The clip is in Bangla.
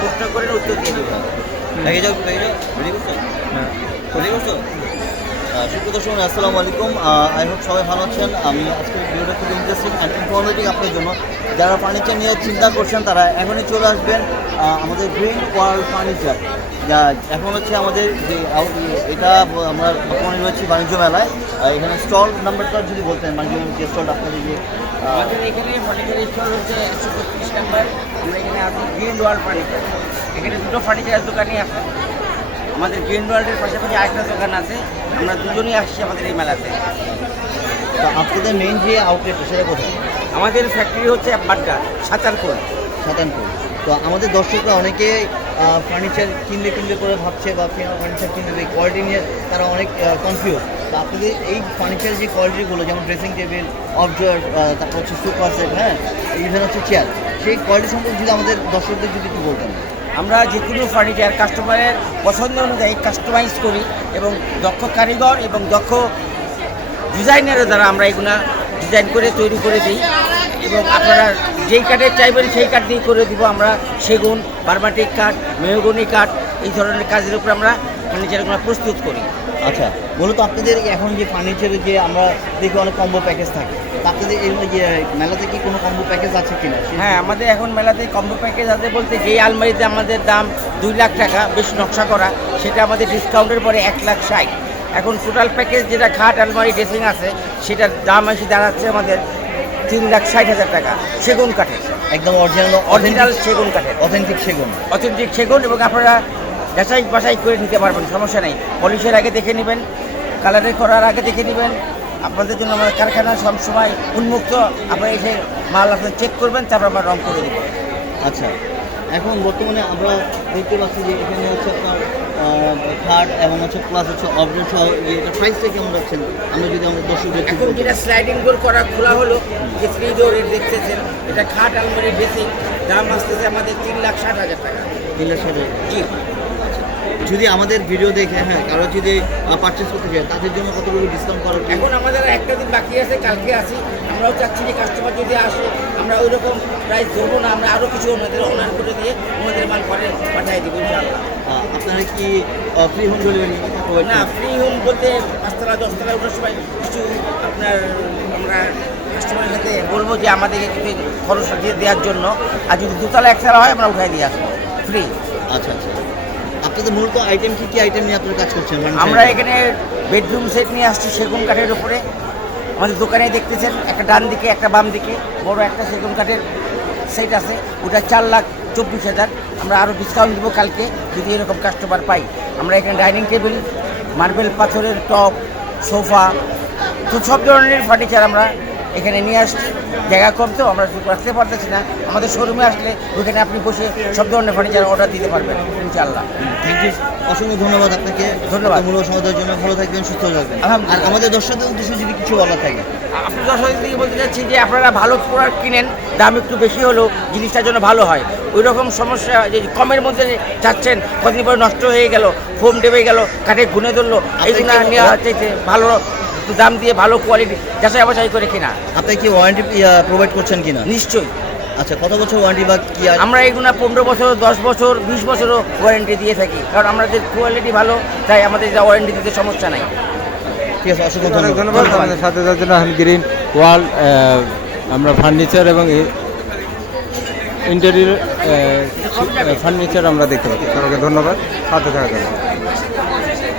প্রশ্ন করে উত্তর দিয়ে দেবো। রেডি করছো? হ্যাঁ, রেডি করছো? সুপ্রদর্শন আসসালামু আলাইকুম। আই হোপ সবাই ভালো আছেন। আমি আজকের ভিডিওটা খুব ইন্টারেস্টিং অ্যান্ড ইনফরমেটিভ আপনার জন্য। যারা ফার্নিচার নিয়ে চিন্তা করছেন তারা এখনই চলে আসবেন আমাদের গ্রিন ওয়ার্ল্ড ফার্নিচার। এখন হচ্ছে আমাদের যে এটা আমরা বর্তমানে রয়েছি বাণিজ্য মেলায়। এখানে স্টল নাম্বারটা যদি বলতেন, বাণিজ্য মেলার যে স্টলটা আপনাদের যে আমাদের এখানে ফার্নিচার স্টল হচ্ছে 132 নাম্বার। আমরা এখানে আছি গ্রিন ওয়ার্ল্ড ফার্নিচার। এখানে দুটো ফার্নিচারের দোকানই আছে। আমাদের গ্রিন ওয়ার্ল্ডের পাশাপাশি আরেকটা দোকান আছে। আমরা দুজনেই আসছি আমাদের এই মেলাতে। তো আপনাদের মেইন যে আউটলেট সেটা কোথায়? আমাদের ফ্যাক্টরি হচ্ছে বাড্ডা সাতারপুর। তো আমাদের দর্শকরা অনেকে ফার্নিচার কিনবে করে ভাবছে বা ফার্নিচার কিনবে, কোয়ালিটি নিয়ে তারা অনেক কনফিউজ। তো আপনাদের এই ফার্নিচারের যে কোয়ালিটিগুলো, যেমন ড্রেসিং টেবিল, অবজার, তারপর হচ্ছে সোফা সেট, হ্যাঁ, ইভেন হচ্ছে চেয়ার, সেই কোয়ালিটি সম্পর্কে যদি আমাদের দর্শকদের যদি একটু বলতেন। আমরা যে কোনো ফার্নিচার কাস্টমারের পছন্দ অনুযায়ী কাস্টমাইজ করি এবং দক্ষ কারিগর এবং দক্ষ ডিজাইনারের দ্বারা আমরা এগুলো ডিজাইন করে তৈরি করে দিই এবং আপনারা যেই কাঠের চাইবেন সেই কাঠ দিয়ে করে দিব। আমরা সেগুন, বার্মাটিক কাঠ, মেহগনি কাঠ, এই ধরনের কাজের উপর আমরা ফার্নিচারগুলো প্রস্তুত করি। আচ্ছা, মূলত আপনাদের এখন যে ফার্নিচারের যে আমরা দেখি অনেক কম্বো প্যাকেজ থাকে, তা আপনাদের এই যে মেলাতে কি কোনো কম্বো প্যাকেজ আছে কিনা? হ্যাঁ, আমাদের এখন মেলাতে কম্বো প্যাকেজ আছে বলতে, যেই আলমারিতে আমাদের দাম 2 লাখ টাকা বেশ নকশা করা, সেটা আমাদের ডিসকাউন্টের পরে 1,60,000। এখন টোটাল প্যাকেজ যেটা খাট, আলমারি, ড্রেসিং আছে, সেটার দাম এসে দাঁড়াচ্ছে আমাদের 3,60,000 টাকা সেগুন কাঠের। একদম অরিজিনাল সেগুন কাঠের, অথেন্টিক সেগুন। এবং আপনারা যাচাই বাছাই করে নিতে পারবেন, সমস্যা নেই। পলিশের আগে দেখে নেবেন, কালারের করার আগে দেখে নেবেন। আপনাদের জন্য আমাদের কারখানা সবসময় উন্মুক্ত। আপনারা এসে মাল আপনার চেক করবেন, তারপর আমরা রং করে দেবো। আচ্ছা, এখন বর্তমানে আমরা দেখতে পাচ্ছি যে এখানে হচ্ছে আপনার খাট এবং হচ্ছে প্লাস হচ্ছে অবজেক্ট সহ এটা প্রাইসটা কেমন রাখছেন? আমরা যদি আমাদের দর্শকদের এখন যেটা স্লাইডিং ডোর করা খোলা হলো, যে 3 ডোর দেখতেছেন, এটা খাট, আলমারি, ড্রেসিং, দাম আসতেছে আমাদের 3,60,000 টাকা। 3,60,000? জি। যদি আমাদের ভিডিও দেখে, হ্যাঁ, কারো যদি পারচেস করতে চায় তাদের জন্য কতটুকু ডিসকাউন্ট করা? এখন আমাদের একটা দিন বাকি আছে, কালকে আসি। আমরাও চাচ্ছি যে কাস্টমার যদি আসে আমরা ওই রকম প্রাইস ধরবো না, আমরা আরও কিছু ওনাদের অনার করে দিয়ে ওনাদের মাল পরে পাঠিয়ে দেবো ইনশাআল্লাহ। আপনারা কি ফ্রি হোম ডেলিভারি? না, ফ্রি হোম বলতে 5তলা 10তলা ওঠার সময় কিছু আপনার আমরা কাস্টমারের সাথে বলবো যে আমাদেরকে কিছু খরচ দিয়ে দেওয়ার জন্য, আর যদি 2তলা 1তলা হয় আমরা উঠাই দিয়ে আসবো ফ্রি। আচ্ছা, আপনাদের মূলত আইটেম কি আইটেম নিয়ে আপনারা কাজ করছেন? আমরা এখানে বেডরুম সেট নিয়ে আসছি সেগুন কাঠের উপরে। আমাদের দোকানে দেখতেছেন একটা ডান দিকে একটা বাম দিকে বড় একটা সেগুন কাঠের সেট আছে, ওটা 4,24,000। আমরা আরও ডিসকাউন্ট দেবো কালকে যদি এরকম কাস্টমার পাই। আমরা এখানে ডাইনিং টেবিল, মার্বেল পাথরের টপ, সোফা, তো সব ধরনের ফার্নিচার আমরা এখানে নিয়ে আসছি। জায়গা কম তো আমরা রাখতে পারতেছি না। আমাদের শোরুমে আসলে ওখানে আপনি বসে সব ধরনের ফার্নিচার অর্ডার দিতে পারবেন ইনশাআল্লাহ। থ্যাংক ইউ, অসংখ্য ধন্যবাদ আপনাকে। ধন্যবাদ। মূল্য সমাজের জন্য ভালো থাকবেন, সুস্থ থাকবেন। আর আমাদের দর্শকদের উদ্দেশ্যে যদি কিছু বলা থাকে? আপনি দর্শকদের দিকে বলতে চাচ্ছি যে আপনারা ভালো প্রোডাক্ট কিনেন, দাম একটু বেশি হলেও জিনিসটার জন্য ভালো হয়। ওই রকম সমস্যা যে কমের মধ্যে চাচ্ছেন, কদিন পরে নষ্ট হয়ে গেল, ফোম ডেবে গেল, কাঠে ঘুনে ধরলো, এইগুলো নেওয়া চাইতে ভালো দাম দিয়ে ভালো কোয়ালিটি যাচাই বাছাই করে কিনা। আপনি কি ওয়ারেন্টি প্রোভাইড করছেন কিনা? নিশ্চয়ই। আচ্ছা, কত বছর ওয়ারেন্টি বা কি? আমরা এগুলো 15 বছর, 10 বছর, 20 বছরও ওয়ারেন্টি দিয়ে থাকি, কারণ আমাদের কোয়ালিটি ভালো, তাই আমাদের যা ওয়ারেন্টি দিতে সমস্যা নাই। ঠিক আছে, অসংখ্য ধন্যবাদ। আমাদের সাথে জন্য গ্রিন ওয়ার্ল্ড আমরা ফার্নিচার এবং ইন্টেরিয়র ফার্নিচার আমরা দেখতে পাচ্ছি। সবাইকে ধন্যবাদ, সাথে থাকার জন্য।